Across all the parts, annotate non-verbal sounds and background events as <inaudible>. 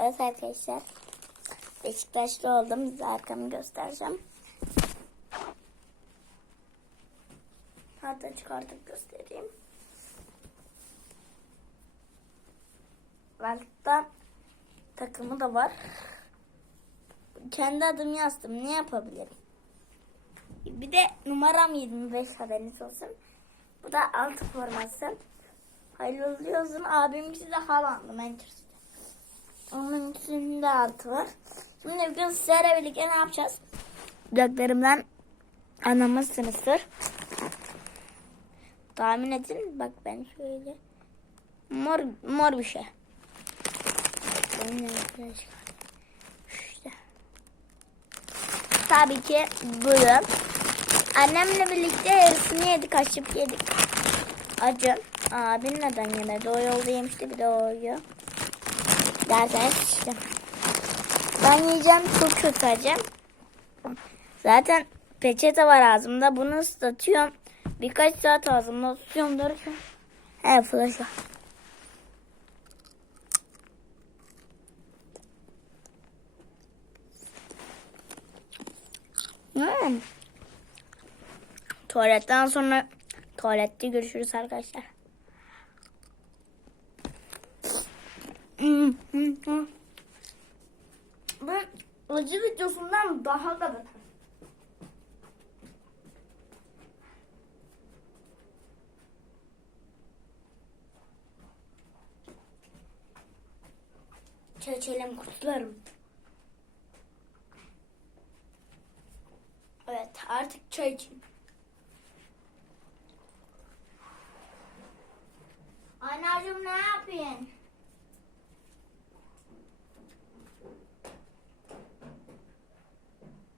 Evet arkadaşlar. Beşiktaşlı oldum. Size arkamı göstereceğim. Hatta çıkartıp göstereyim. Hatta takımı da var. Kendi adımı yazdım. Ne yapabilirim? Bir de numaram 25 haberiniz olsun. Bu da altı forması. Hayırlı olsun. Abimki de Haaland'ı Manchester. Onun içinde altı var. Şimdi bugün sizlerle birlikte ne yapacağız? Dudaklarımdan anlamazsınızdır. Tahmin edin. Bak ben şöyle. Mor, mor bir şey. Çıkardım. İşte. Tabii ki buyurun. Annemle birlikte yarısını yedik, açıp yedik. Acı. Abim neden yemedi? O yolda yemişti, bir de o yiyor. Derseniz işte. Ben yiyeceğim, çok kötü acı. Zaten peçete var ağzımda. Bunu ıslatıyorum. Birkaç saat ağzımda tutuyorum dururken. He flash var. Hmm. Tuvaletten sonra tuvalette görüşürüz arkadaşlar. Hmm, hmm, hmm. Ben acı videosundan daha da beter. Çeçelim kutlarım. Evet artık çay için. Anacığım ne yapıyorsun?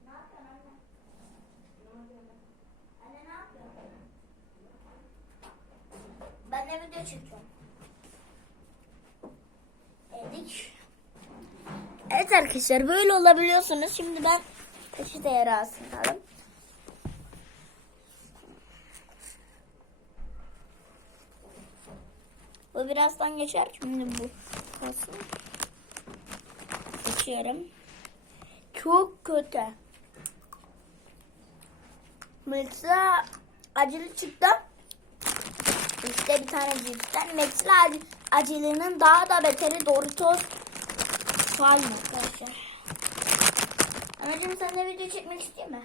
Ne yapıyorsun anne? Anne ne yapıyorsun? Çekiyorum. Edik. Evet arkadaşlar böyle olabiliyorsunuz. Şimdi ben peçeteye rahatsızladım. Bu birazdan geçer. Şimdi bu olsun. Geçiyorum. Çok kötü. Mesela acılı çıktı. İşte bir tane cipsten. Acı, acılının daha da beteri Doritos mı arkadaşlar? Anacığım sen de video çekmek istiyor mi?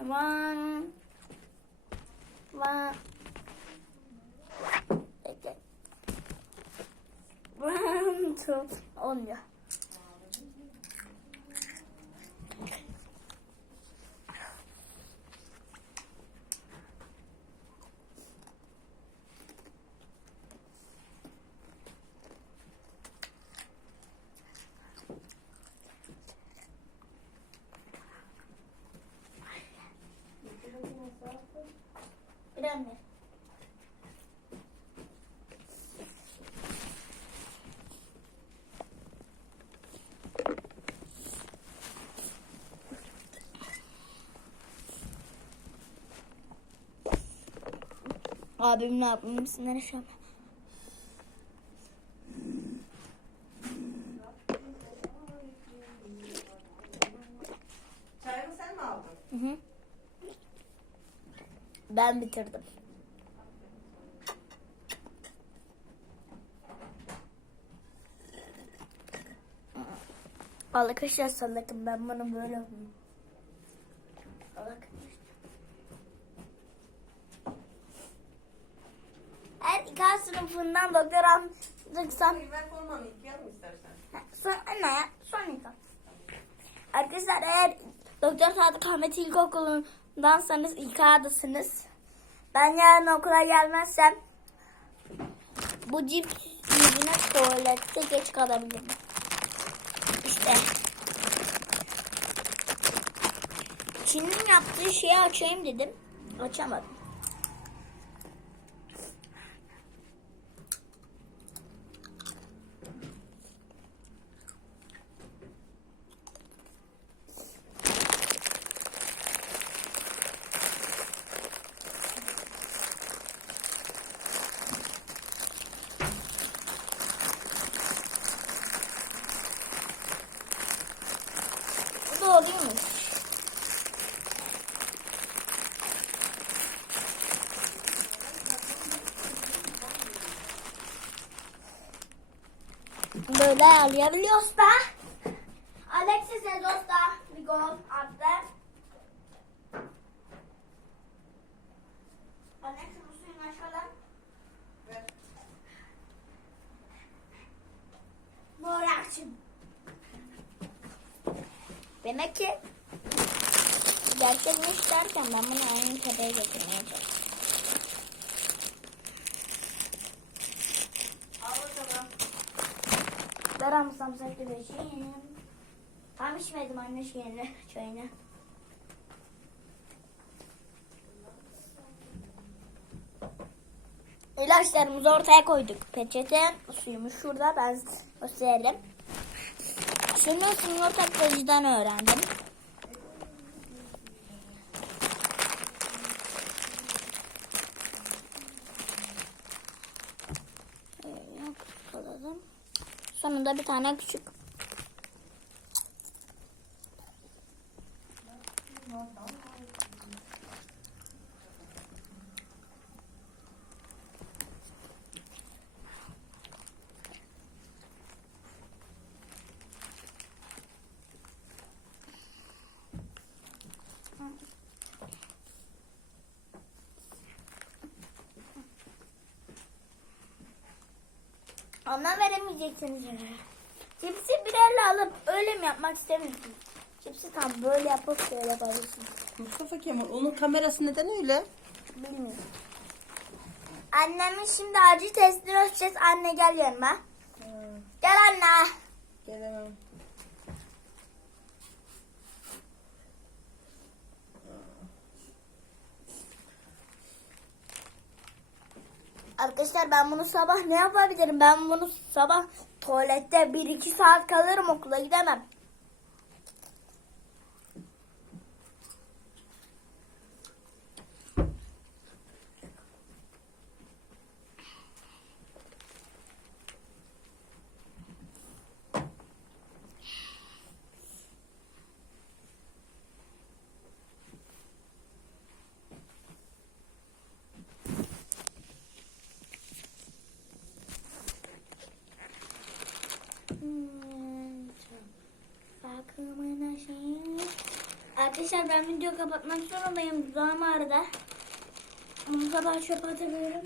Aman. One. Bekle. <laughs> Olmuyor. Bir anne. Abim ne yapmışsınlar Ben bitirdim. Arkadaşlar salladım ben bunu böyle yapayım. Arkadaşlar. Eğer İK sınıfından doktor aldıksam Ben formanı yıkayalım istersen. Son, anne ya, son yıka. Arkadaşlar eğer Doktor Sadık Ahmet İlkokulu'ndansanız İK'dasınız. Ben yarın okula gelmezsem bu cips yüzüne tuvalette geç kalabilirim. İşte. Çin'in yaptığı şeyi açayım dedim. Açamadım. Buymuş. Böyle ayarlayabiliyoruz da. Alexis says dosta. We go up there. Alexis bu suyun. Morakçım. Demek ki gerçekmiş derken ben bunu aynı tepeye getirmeye çalışıyorum. Al bakalım. Ver ama samsaklı bir şey. Tam içmedim anne şeyini, çayını. İlaçlarımızı ortaya koyduk. Peçete suyumuş şurada ben gösteririm. Şunu sınır taklacıdan öğrendim. Sonunda bir tane küçük. Ona veremeyeceksiniz. Cipsi bir elle alıp öyle mi yapmak istemiyorsunuz? Cipsi tam böyle yapıp şöyle yapabilirsiniz. Mustafa Kemal onun kamerası neden öyle? Bilmiyorum. Annemin şimdi acı testini ölçeceğiz. Anne gel yanıma. Gel anne. Gelemem. Arkadaşlar ben bunu sabah ne yapabilirim? Ben bunu sabah tuvalette 1-2 saat kalırım okula gidemem. Bakımına şey. Arkadaşlar ben video kapatmak zorundayım. Dudağım ağrıdı. Bunu sabah çöpe atamıyorum.